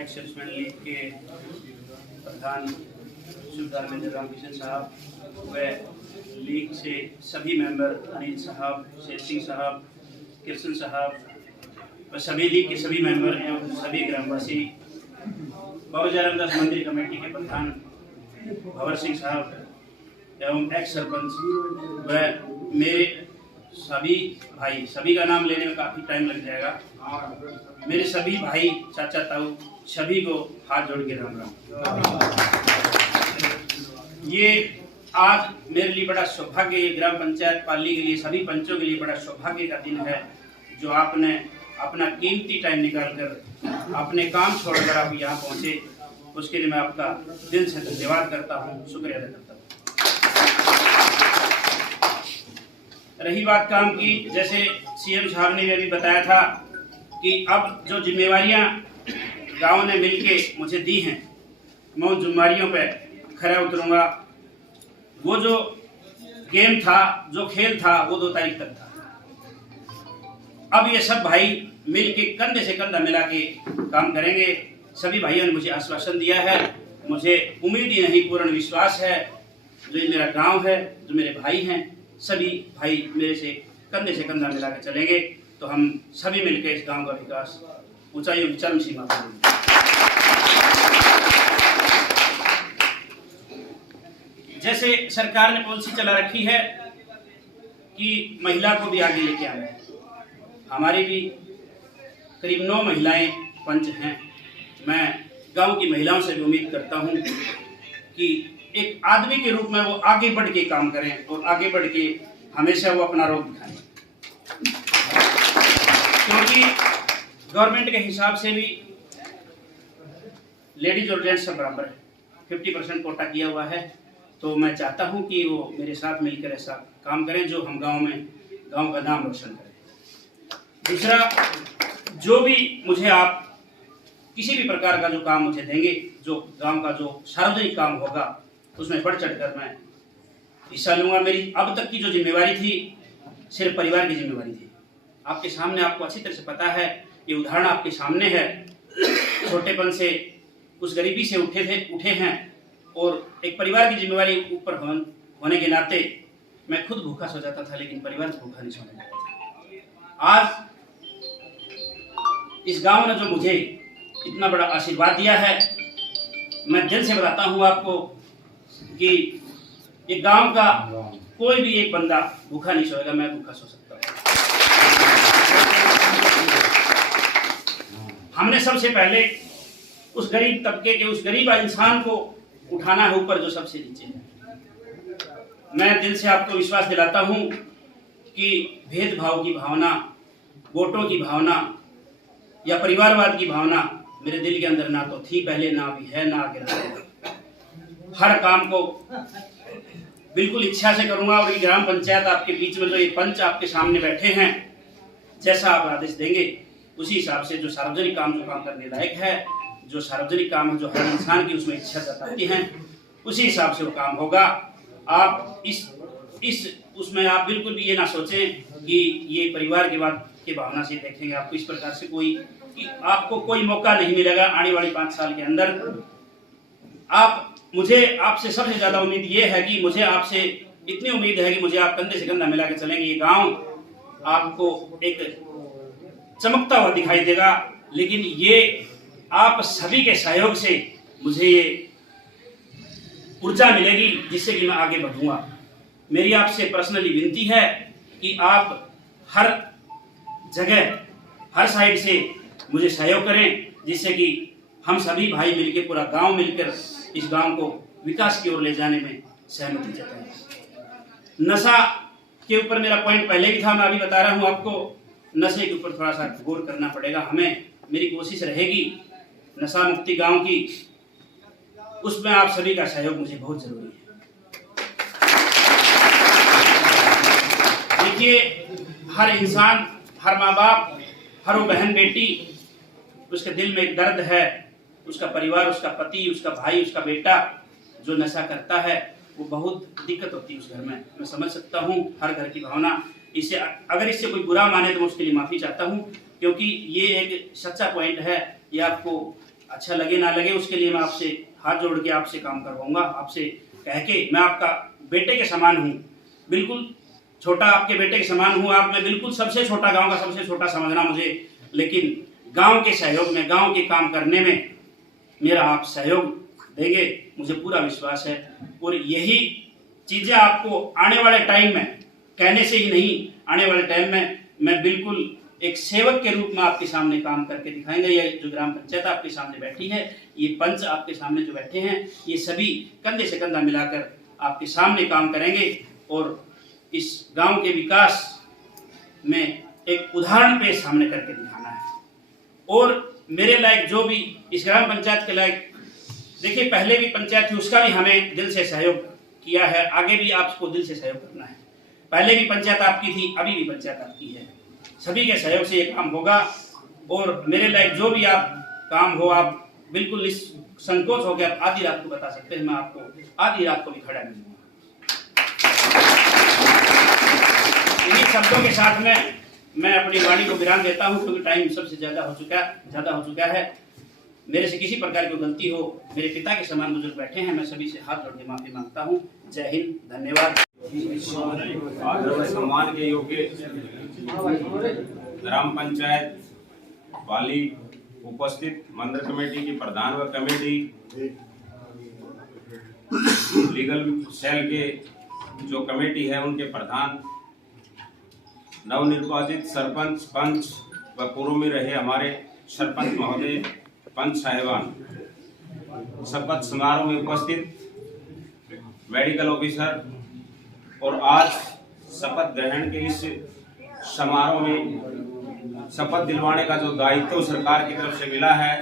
Ex-serviceman league के प्रधान सुबेदार major Ramkishan साहब व लीग से सभी मेंबर अनिल साहब, शेर सिंह साहब, कृष्ण साहब व सभी लीग के सभी मेंबर एवं सभी ग्रामवासी, बाबा जयराम दास मंदिर कमेटी के प्रधान भंवर सिंह साहब एवं एक्स सरपंच व मेरे सभी भाई, सभी का नाम लेने में काफ़ी टाइम लग जाएगा, मेरे सभी भाई, चाचा ताऊ सभी को हाथ जोड़ के राम राम। ये आज मेरे लिए बड़ा सौभाग्य, ग्राम पंचायत पाली के लिए सभी पंचों के लिए बड़ा सौभाग्य का दिन है, जो आपने अपना कीमती टाइम निकालकर अपने काम छोड़कर आप यहाँ पहुँचे, उसके लिए मैं आपका दिल से धन्यवाद करता हूँ, शुक्रिया अदा करता हूँ। रही बात काम की, जैसे सीएम साहब ने भी बताया था कि अब जो जिम्मेवारियां गांव ने मिलके मुझे दी हैं, मैं उन जिम्मेवारियों पे खरा उतरूंगा। वो जो गेम था, जो खेल था, वो 2 तारीख तक था। अब ये सब भाई मिल के कंधे से कंधा मिला के काम करेंगे। सभी भाइयों ने मुझे आश्वासन दिया है, मुझे उम्मीद ही नहीं पूर्ण विश्वास है, जो ये मेरा गांव है, जो मेरे भाई हैं, सभी भाई मेरे से कंधा मिला के चलेंगे, तो हम सभी मिलकर इस गांव का विकास ऊंचाइयों की चरम सीमा पर लेंगे। जैसे सरकार ने पॉलिसी चला रखी है कि महिला को भी आगे लेके आना है, हमारी भी करीब 9 महिलाएं पंच हैं। मैं गांव की महिलाओं से भी उम्मीद करता हूं कि एक आदमी के रूप में वो आगे बढ़ के काम करें और आगे बढ़ के हमेशा वो अपना रोल दिखाएं, क्योंकि गवर्नमेंट के हिसाब से भी लेडीज और जेंट्स सब बराबर है, 50% कोटा किया हुआ है। तो मैं चाहता हूं कि वो मेरे साथ मिलकर ऐसा काम करें जो हम गांव का नाम रोशन करें। दूसरा, जो भी मुझे आप किसी भी प्रकार का जो काम मुझे देंगे, जो गांव का जो सार्वजनिक काम होगा, उसमें बढ़ चढ़कर मैं हिस्सा लूंगा। मेरी अब तक की जो जिम्मेवारी थी, सिर्फ परिवार की जिम्मेवारी थी। आपके सामने, आपको अच्छी तरह से पता है, ये उदाहरण आपके सामने है। छोटेपन से उस गरीबी से उठे हैं और एक परिवार की जिम्मेवारी ऊपर होने के नाते मैं खुद भूखा सो जाता था, लेकिन परिवार को भूखा नहीं सोने देता था। आज इस गांव ने जो मुझे इतना बड़ा आशीर्वाद दिया है, मैं दिल से बताता हूं आपको कि ये गांव का कोई भी एक बंदा भूखा नहीं सोएगा, मैं भूखा सो सकता हूं। हमने सबसे पहले उस गरीब तबके के, उस गरीब इंसान को उठाना है ऊपर, जो सबसे नीचे है। मैं दिल से आपको विश्वास दिलाता हूं कि भेदभाव की भावना, वोटों की भावना या परिवारवाद की भावना मेरे दिल के अंदर ना तो थी पहले, ना भी है, ना आगे रहेगा। हर काम को बिल्कुल इच्छा से करूंगा और ये ग्राम पंचायत आपके बीच में जो ये पंच आपके सामने बैठे हैं, जैसा आप आदेश देंगे उसी हिसाब से जो सार्वजनिक काम जो काम करने लायक है, जो सार्वजनिक काम है, जो हर इंसान की उसमें इच्छा जताती है, उसी हिसाब से वो काम होगा। आप इस उसमें आप बिल्कुल भी ये ना सोचें कि ये परिवार के भावना से देखेंगे। आपको इस प्रकार से आपको कोई मौका नहीं मिलेगा आने वाली 5 साल के अंदर। मुझे आपसे सबसे ज्यादा उम्मीद ये है कि मुझे आपसे इतनी उम्मीद है कि मुझे आप कंधे से कंधा मिला के चलेंगे। ये गांव आपको एक चमकता हुआ दिखाई देगा, लेकिन ये आप सभी के सहयोग से मुझे ये ऊर्जा मिलेगी जिससे कि मैं आगे बढ़ूंगा। मेरी आपसे पर्सनली विनती है कि आप हर जगह, हर साइड से मुझे सहयोग करें, जिससे कि हम सभी भाई मिलकर, पूरा गांव मिलकर इस गांव को विकास की ओर ले जाने में सहमति जताएं। नशा के ऊपर मेरा पॉइंट पहले भी था, मैं अभी बता रहा हूं आपको। नशे के ऊपर थोड़ा सा गौर करना पड़ेगा हमें। मेरी कोशिश रहेगी नशा मुक्ति गांव की, उसमें आप सभी का सहयोग मुझे बहुत जरूरी है। देखिए, हर इंसान, हर माँ बाप, हर वो बहन बेटी, उसके दिल में एक दर्द है। उसका परिवार, उसका पति, उसका भाई, उसका बेटा जो नशा करता है, वो बहुत दिक्कत होती है उस घर में। मैं समझ सकता हूँ हर घर की भावना। अगर इससे कोई बुरा माने तो मैं उसके लिए माफ़ी चाहता हूँ, क्योंकि ये एक सच्चा पॉइंट है। ये आपको अच्छा लगे ना लगे उसके लिए मैं आपसे हाथ जोड़ के आपसे काम करवाऊंगा, आपसे कह के मैं आपका बेटे के समान हूँ, बिल्कुल छोटा आपके बेटे के समान हूँ। आप मैं बिल्कुल सबसे छोटा, गांव का सबसे छोटा समझना मुझे, लेकिन गांव के सहयोग में, गांव के काम करने में मेरा आप सहयोग देंगे, मुझे पूरा विश्वास है। और यही चीज़ें आपको आने वाले टाइम में, कहने से ही नहीं, आने वाले टाइम में मैं बिल्कुल एक सेवक के रूप में आपके सामने काम करके दिखाएंगे। ये जो ग्राम पंचायत आपके सामने बैठी है, ये पंच आपके सामने जो बैठे हैं, ये सभी कंधे से कंधा मिलाकर आपके सामने काम करेंगे और इस गांव के विकास में एक उदाहरण पेश सामने करके दिखाना है। और मेरे लायक जो भी इस ग्राम पंचायत के लायक, देखिए पहले भी पंचायत थी, उसका भी हमें दिल से सहयोग किया है, आगे भी आपको दिल से सहयोग करना है। पहले भी पंचायत आपकी थी, अभी भी पंचायत आपकी है, सभी के सहयोग से ये काम होगा। और मेरे लायक जो भी आप काम हो, आप बिल्कुल इस संकोच हो गया, आप आधी रात को बता सकते हैं, मैं आपको आधी रात को भी खड़ा मिलूंगा। इन्हीं शब्दों के साथ में मैं अपनी वाणी को विराम देता हूं, क्योंकि टाइम सबसे ज्यादा हो चुका है। मेरे से किसी प्रकार की गलती हो, मेरे पिता के समान बुजुर्ग बैठे हैं, मैं सभी से हाथ जोड़ के माफी मांगता हूं। जय हिंद, धन्यवाद। आदर व सम्मान के योग्य ग्राम पंचायत वाली उपस्थित मंदिर कमेटी की प्रधान व कमेटी, लीगल सेल के जो कमेटी है उनके प्रधान, नवनिर्वाचित सरपंच, पंच व पूर्व में रहे हमारे सरपंच महोदय, पंच साहिबान, शपथ समारोह में उपस्थित मेडिकल ऑफिसर और आज शपथ ग्रहण के इस समारोह में शपथ दिलवाने का जो दायित्व सरकार की तरफ से मिला है,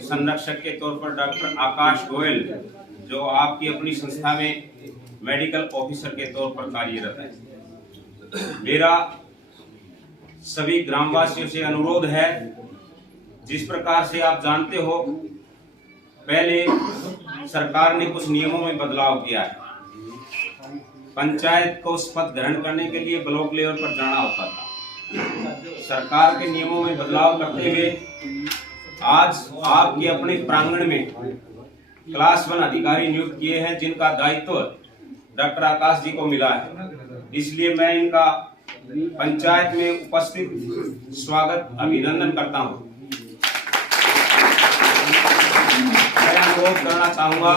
संरक्षक के तौर पर डॉक्टर आकाश गोयल, जो आपकी अपनी संस्था में मेडिकल ऑफिसर के तौर पर कार्यरत है। मेरा सभी ग्रामवासियों से अनुरोध है, जिस प्रकार से आप जानते हो, पहले सरकार ने कुछ नियमों में बदलाव किया है। पंचायत को शपथ ग्रहण करने के लिए ब्लॉक लेवल पर जाना होता था। सरकार के नियमों में बदलाव करते हुए आज आपके अपने प्रांगण में क्लास 1 अधिकारी नियुक्त किए हैं, जिनका दायित्व डॉक्टर आकाश जी को मिला है। इसलिए मैं इनका पंचायत में उपस्थित स्वागत, अभिनंदन करता हूं। मैं अनुरोध करना चाहूंगा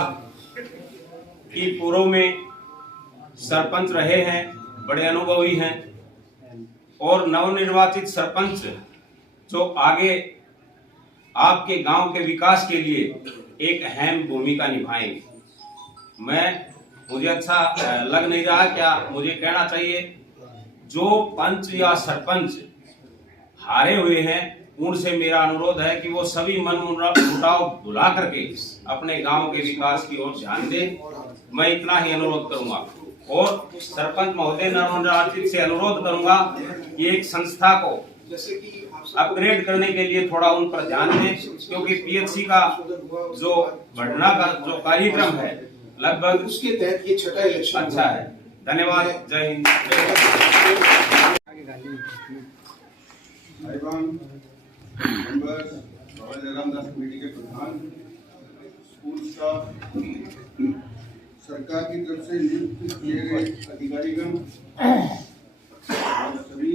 कि पूर्व में सरपंच रहे हैं, बड़े अनुभवी हैं, और नवनिर्वाचित सरपंच जो आगे आपके गांव के विकास के लिए एक अहम भूमिका निभाएंगे। मुझे अच्छा लग नहीं रहा, क्या मुझे कहना चाहिए, जो पंच या सरपंच हारे हुए हैं उनसे मेरा अनुरोध है कि वो सभी मन मुटाव भुला करके अपने गांव के विकास की ओर ध्यान दें। मैं इतना ही अनुरोध करूंगा और सरपंच महोदय नवनिर्वाचित से अनुरोध करूंगा कि एक संस्था को अपग्रेड करने के लिए थोड़ा उन पर ध्यान दें, क्योंकि पीएचसी का जो बढ़ना का जो कार्यक्रम है लगभग उसके तहत ये छठा इलेक्शन अच्छा है। धन्यवाद। जय हिंद। रामदास कमेटी के प्रधान, स्कूल स्टाफ, सरकार की तरफ से नियुक्त किए गए अधिकारीगण और सभी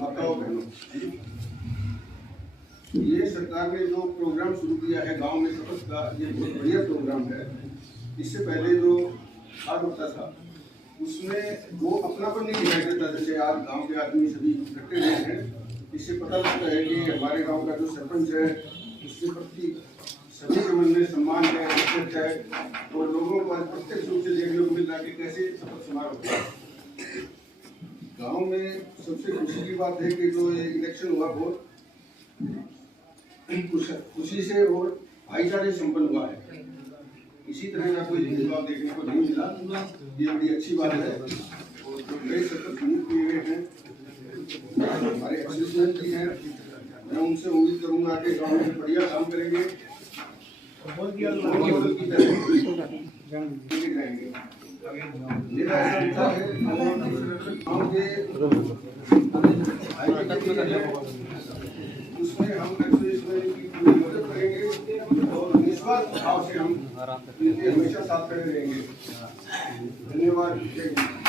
माताओं बहनों, ये सरकार ने जो प्रोग्राम शुरू किया है गांव में शपथ का, ये बहुत बढ़िया प्रोग्राम है। इससे पहले जो हाथ होता था उसमें वो अपनापन नहीं दिखाई देता, जैसे आज गांव के आदमी सभी इकट्ठे हुए हैं, इससे पता लगता है कि हमारे गांव का जो सरपंच है उसके प्रति सभी के मन में सम्मान है, रिस्पेक्ट है, और लोगों को प्रत्यक्ष रूप से देखने को मिल रहा है कि कैसे शपथ समारोह होता है। गांव में सबसे खुशी की बात है कि जो ये इलेक्शन हुआ बहुत खुशी से और भाईचारे संपन्न हुआ है। इसी तरह का कोई भेदभाव देखने को नहीं मिला, ये बड़ी अच्छी बात है। और जो नए शपथ नियुक्त किए गए हैं हमारे एक्सिस्टेंट भी हैं, मैं उनसे उम्मीद करूंगा कि गांव में बढ़िया काम करेंगे, रहेंगे। मेरा ऐसा विचार है गाँव के उसमें हम एक्सप्रेस की पूरी मदद करेंगे और निस्वार्थ भाव से हम इनके हमेशा साथ खड़े रहेंगे। धन्यवाद। जय हिंद।